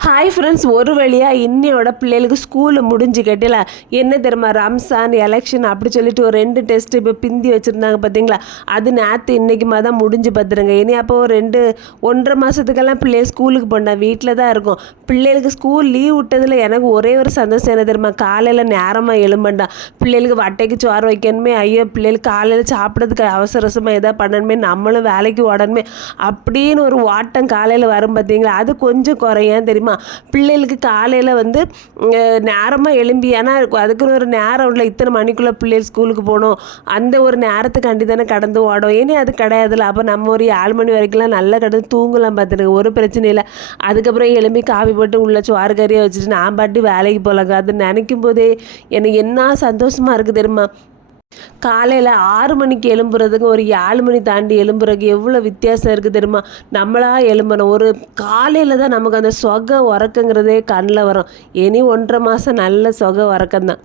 Hi friends ஒரு வழியாக இன்னையோட பிள்ளைகளுக்கு ஸ்கூலு முடிஞ்சு கேட்டில. என்ன தெரியுமா ரம்சான் எலெக்ஷன் அப்படி சொல்லிட்டு ஒரு ரெண்டு டெஸ்ட் இப்போ பிந்தி வச்சுருந்தாங்க பார்த்தீங்களா அது நேற்று இன்னைக்குமா தான் முடிஞ்சு பார்த்துருங்க இனி அப்போ ஒரு ரெண்டு ஒன்றரை மாதத்துக்கெல்லாம் பிள்ளைய ஸ்கூலுக்கு போண்டா வீட்டில் தான் இருக்கும். பிள்ளைகளுக்கு ஸ்கூல் லீவ் விட்டதில் எனக்கு ஒரே ஒரு சந்தோஷம் என்ன தெரியுமா? காலையில் நேரமாக எழும்பண்டா. பிள்ளைகளுக்கு வட்டைக்கு சோறு வைக்கணுமே ஐயோ பிள்ளைகளுக்கு காலையில் சாப்பிட்றதுக்கு அவசர அவசரமாக எதாவது பண்ணணுமே நம்மளும் வேலைக்கு ஓடணுமே அப்படின்னு ஒரு ஓட்டம் காலையில் வரும் பார்த்தீங்களா? அது கொஞ்சம் குறையும் தெரியுமா? பிள்ளைகளுக்கு காலையில் வந்து நேரமாக எழும்பி ஏன்னா அதுக்குன்னு ஒரு நேரம் உள்ள இத்தனை மணிக்குள்ளே பிள்ளைகள் ஸ்கூலுக்கு போகணும். அந்த ஒரு நேரத்துக்காண்டி தானே கடந்து ஓடும் ஏனே அது கிடையாதுல்ல. அப்போ நம்ம ஒரு ஏழு மணி வரைக்கும்லாம் நல்லா கடந்து தூங்கலாம் பார்த்துருக்கு ஒரு பிரச்சனை இல்லை. அதுக்கப்புறம் எழும்பி காஃபி போட்டு உள்ள சோறு கறியை வச்சுட்டு நான் பாட்டு வேலைக்கு போகலாங்க அது நினைக்கும் போதே எனக்கு என்ன சந்தோஷமாக இருக்குது தெரியுமா? காலையில் ஆறு மணிக்கு எழும்புறதுக்கு ஒரு ஏழு மணி தாண்டி எழும்புறதுக்கு எவ்வளோ வித்தியாசம் இருக்குது தெரியுமா? நம்மளாக எழும்பணும். ஒரு காலையில் தான் நமக்கு அந்த சொகை உறக்கங்கிறதே கண்ணில் வரும். இனி ஒன்றரை மாதம் நல்ல சொகை உறக்கம்தான்.